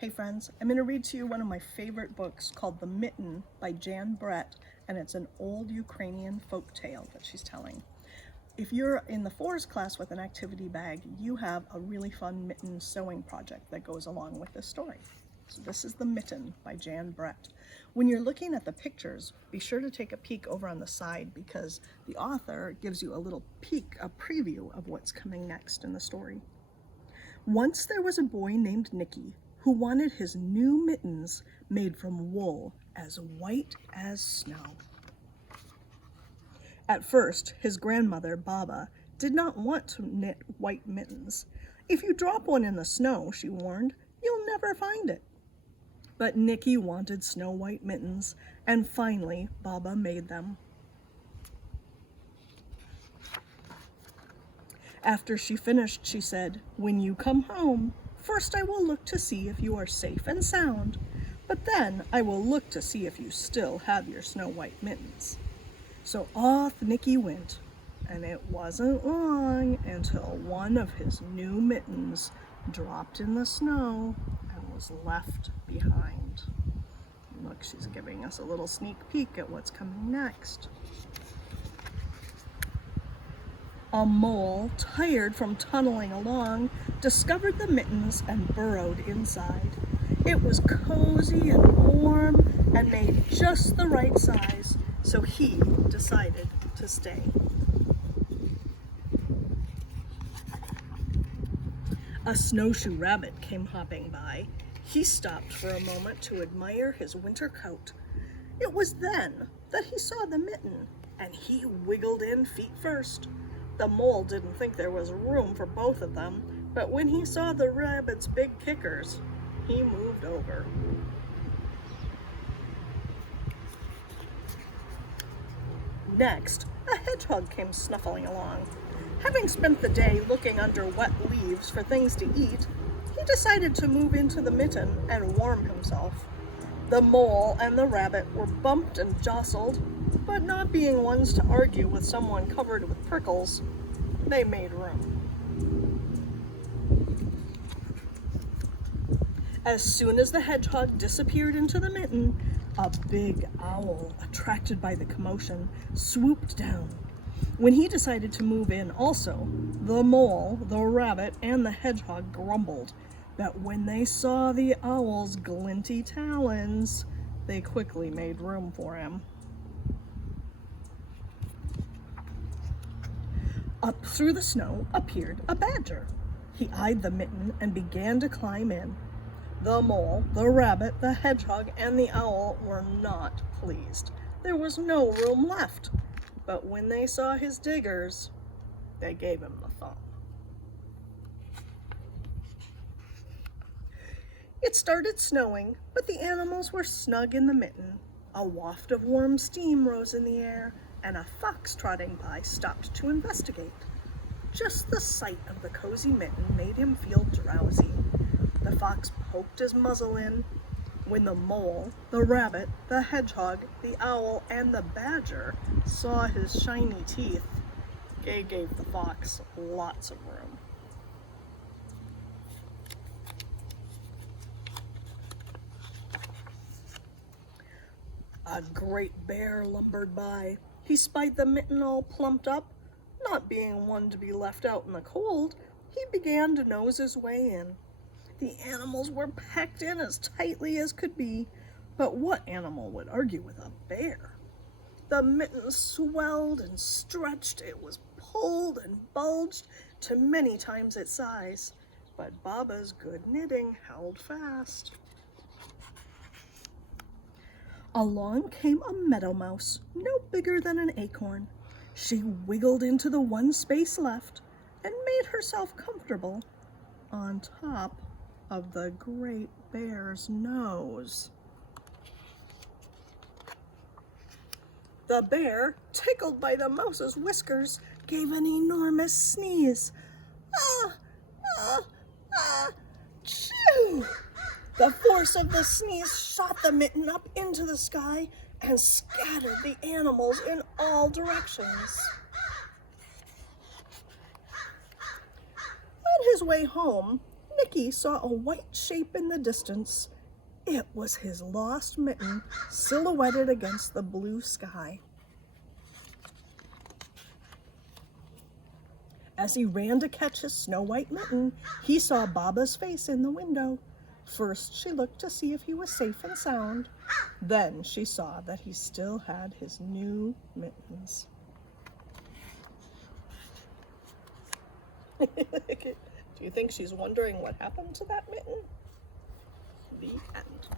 Hey friends, I'm going to read to you one of my favorite books called The Mitten by Jan Brett, and it's an old Ukrainian folk tale that she's telling. If you're in the fours class with an activity bag, you have a really fun mitten sewing project that goes along with this story. So this is The Mitten by Jan Brett. When you're looking at the pictures, be sure to take a peek over on the side because the author gives you a little peek, a preview of what's coming next in the story. Once there was a boy named Nicki who wanted his new mittens made from wool as white as snow. At first, his grandmother, Baba, did not want to knit white mittens. If you drop one in the snow, she warned, you'll never find it. But Nicki wanted snow-white mittens, and finally, Baba made them. After she finished, she said, "When you come home, first I will look to see if you are safe and sound, but then I will look to see if you still have your snow-white mittens." So off Nicki went, and it wasn't long until one of his new mittens dropped in the snow and was left behind. Look, she's giving us a little sneak peek at what's coming next. A mole, tired from tunneling along, discovered the mittens and burrowed inside. It was cozy and warm and made just the right size, so he decided to stay. A snowshoe rabbit came hopping by. He stopped for a moment to admire his winter coat. It was then that he saw the mitten, and he wiggled in feet first. The mole didn't think there was room for both of them, but when he saw the rabbit's big kickers, he moved over. Next, a hedgehog came snuffling along. Having spent the day looking under wet leaves for things to eat, he decided to move into the mitten and warm himself. The mole and the rabbit were bumped and jostled, but not being ones to argue with someone covered with prickles, they made room. As soon as the hedgehog disappeared into the mitten, a big owl, attracted by the commotion, swooped down. When he decided to move in also, the mole, the rabbit, and the hedgehog grumbled, but when they saw the owl's glinty talons, they quickly made room for him. Up through the snow appeared a badger. He eyed the mitten and began to climb in. The mole, the rabbit, the hedgehog, and the owl were not pleased. There was no room left. But when they saw his diggers, they gave him the thumb. It started snowing, but the animals were snug in the mitten. A waft of warm steam rose in the air, and a fox trotting by stopped to investigate. Just the sight of the cozy mitten made him feel drowsy. The fox poked his muzzle in. When the mole, the rabbit, the hedgehog, the owl, and the badger saw his shiny teeth, they gave the fox lots of room. A great bear lumbered by. He spied the mitten all plumped up. Not being one to be left out in the cold, he began to nose his way in. The animals were packed in as tightly as could be, but what animal would argue with a bear? The mitten swelled and stretched. It was pulled and bulged to many times its size, but Baba's good knitting held fast. Along came a meadow mouse, no bigger than an acorn. She wiggled into the one space left and made herself comfortable on top of the great bear's nose. The bear, tickled by the mouse's whiskers, gave an enormous sneeze. Ah, ah, ah, chew! The force of the sneeze shot the mitten up into the sky and scattered the animals in all directions. On his way home, Nicki saw a white shape in the distance. It was his lost mitten silhouetted against the blue sky. As he ran to catch his snow-white mitten, he saw Baba's face in the window. First, she looked to see if he was safe and sound. Then she saw that he still had his new mittens. Do you think she's wondering what happened to that mitten? The end.